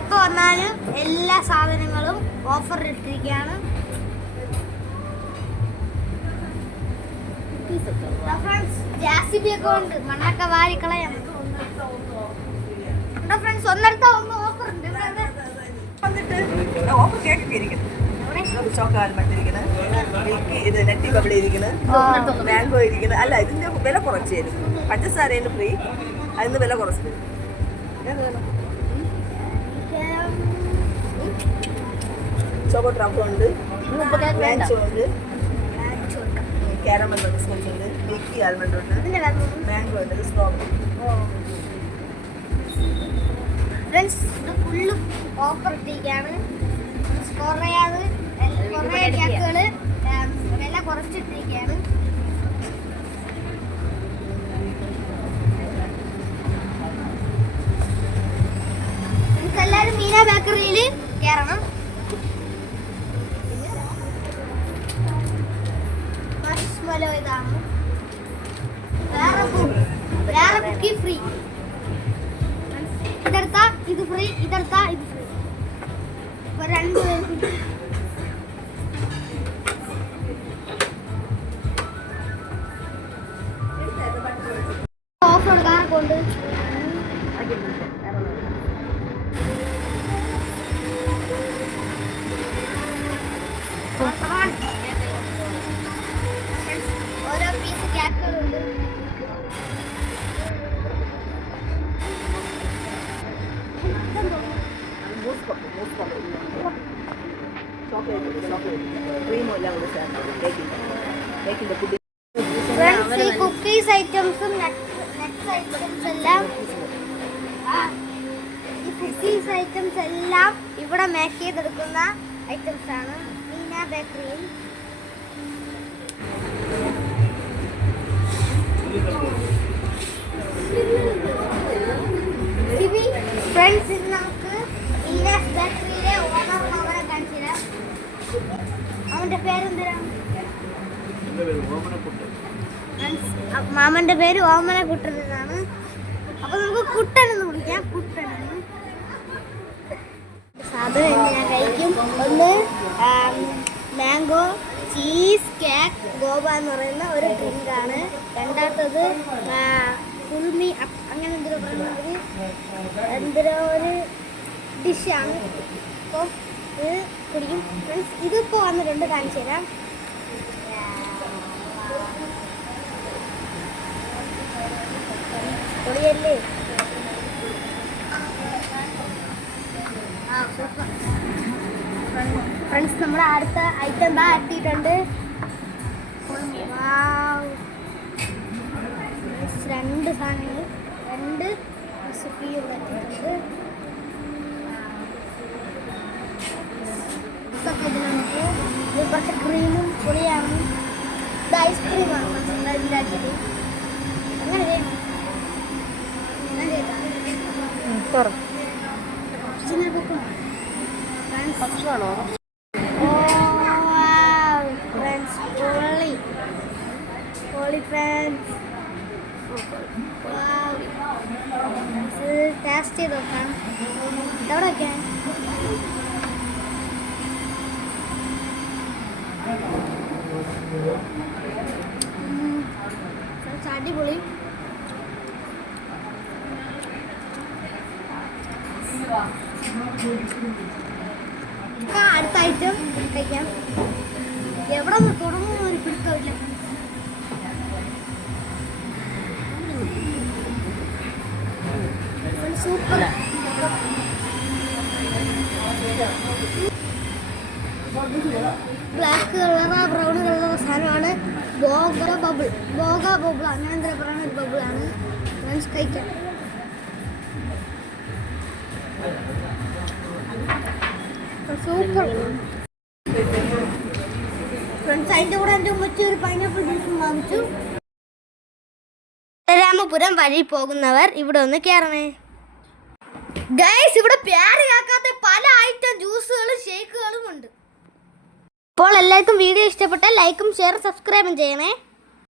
ഇപ്പൊ വന്നാലും എല്ലാ സാധനങ്ങളും ഓഫർ ഇട്ടിരിക്കുകയാണ്. ജാസിബിയൊക്കെ ഉണ്ട്, മണ്ണൊക്കെ വാരിക്കളയാം. ഫ്രണ്ട്സ് ഒന്നെടുത്ത ഒന്ന് ഓഫർ ഉണ്ട്. വന്നിട്ട് ഓഫർ കേക്കൊക്കെ ഇരിക്കുന്നു. ചോക്കാൽമട്ട് ഇരിക്കുന്നത്, ഇത് നെറ്റി ബബിളി ഇരിക്കുന്നത്, മാംഗോ ഇരിക്കുന്നത്. അല്ല, ഇതിന്റെ വില കുറച്ച് തരും. പഞ്ചസാരയിൽ ഫ്രീ, അതിന് വില കുറച്ച് തരും. ചോക്കോ ട്രംപ് ഉണ്ട്, ലാൻച്ചോ ഉണ്ട്, കാരമൽ ബിസ്ക്കറ്റ് ഉണ്ട്, മിൽക്കി ആൽമണ്ട് ഉണ്ട്, മാംഗോ ഉണ്ട്, സ്ട്രോബെറി. ഫ്രണ്ട്സ് ഇത് ഫുള്ള് ഓഫർ ഇട്ടിരിക്കുകയാണ്. കുറേ കേക്കുകള് വില കുറച്ചിട്ടിരിക്കുകയാണ്. എല്ലാവരും മീന ബേക്കറിയിൽ കയറണം. ഇതാണ് വേറെ കുക്കി ഫ്രീ. ഇതെടുത്താ ഇത് ഫ്രീ, ഇതെടുത്താ ഇത് ഫ്രീ. ഇപ്പൊ 2 പേർക്ക് ഓഫർ എടുക്കാനൊക്കെ ഉണ്ട്. ഓരോ പീസ് കേക്കുകളുണ്ട്. കുക്കീസ് ഐറ്റംസും നട്ട്സ് ഐറ്റംസ് എല്ലാം ഈ കുക്കീസ് ഐറ്റംസ് എല്ലാം ഇവിടെ മേക്ക് ചെയ്തെടുക്കുന്ന ഐറ്റംസ് ആണ് മീന ബേക്കറിയിൽ. ഫ്രണ്ട്സ് ഇത് നമുക്ക് മീന ബേക്കറിയിലെ ഓണർ മാമനെ കാണിച്ചു തരാം. അവന്റെ പേരെന്തിനാണ്? മാമന്റെ പേര് ഓമന കുട്ടൻ എന്നാണ്. അപ്പൊ നമുക്ക് കുട്ടൻ എന്ന് വിളിക്കാം. കുട്ടൻ സാധനം ഞാൻ കഴിക്കും. ഒന്ന് മാംഗോ ചീസ് കേക്ക് ഗോബ എന്ന് പറയുന്ന ഒരു ഡ്രിങ്കാണ്. രണ്ടാമത്തത് കുൾമി അങ്ങനെ എന്തൊരു ഒരു ഡിഷാണ്. അപ്പോൾ ഇത് കുടിക്കും. ഫ്രണ്ട്സ് ഇതിപ്പോൾ വന്നിട്ടുണ്ട്, കാണിച്ചു തരാം. പൊളിയല്ലേ? ഫ്രണ്ട്സ് നമ്മുടെ അടുത്ത ഐറ്റം എന്താ എത്തിയിട്ടുണ്ട്. 2 സാധനങ്ങൾ, 2 റെസിപ്പിയും എത്തിയിട്ടുണ്ട്. നമുക്ക് ഇത് കുറച്ച് ക്രീമും പൊളിയാണ്. ഇത് ഐസ്ക്രീമാണ് ഉണ്ടാക്കിയത്. അങ്ങനെ ചെയ്യണം. ടേസ്റ്റ് ചെയ്ത് നോക്കാം. എവിടെ വയ്ക്കാൻ? അടിപൊളി. അടുത്ത ഐറ്റം കഴിക്കാം. എവിടെ നിന്ന് തുടങ്ങുന്ന ഒരു പിടുത്തമില്ല. സൂപ്പർ. ബ്ലാക്ക് കളറ ബ്രൗൺ കളർ സാധനമാണ്. ബോഗ ബബിൾ അങ്ങനെ എന്താ പറയുന്ന ഒരു ബബിളാണ്. ഫ്രണ്ട്സ് കഴിക്കാം. സൂപ്പർ. ഫ്രണ്ട്സ് അതിൻ്റെ കൂടെ എൻ്റെ ഉമ്മച്ചി ഒരു പൈനാപ്പിൾ ജ്യൂസും വാങ്ങിച്ചു. രാമപുരം വഴി പോകുന്നവർ ഇവിടെ ഒന്ന് കയറണേ. ഗൈസ്, ഇവിടെ പേര് കേൾക്കാത്ത പല ഐറ്റം ജ്യൂസുകളും ഷേക്കുകളും ഉണ്ട്. അപ്പോൾ എല്ലാവർക്കും വീഡിയോ ഇഷ്ടപ്പെട്ടാൽ ലൈക്കും ഷെയറും സബ്സ്ക്രൈബും ചെയ്യണേ.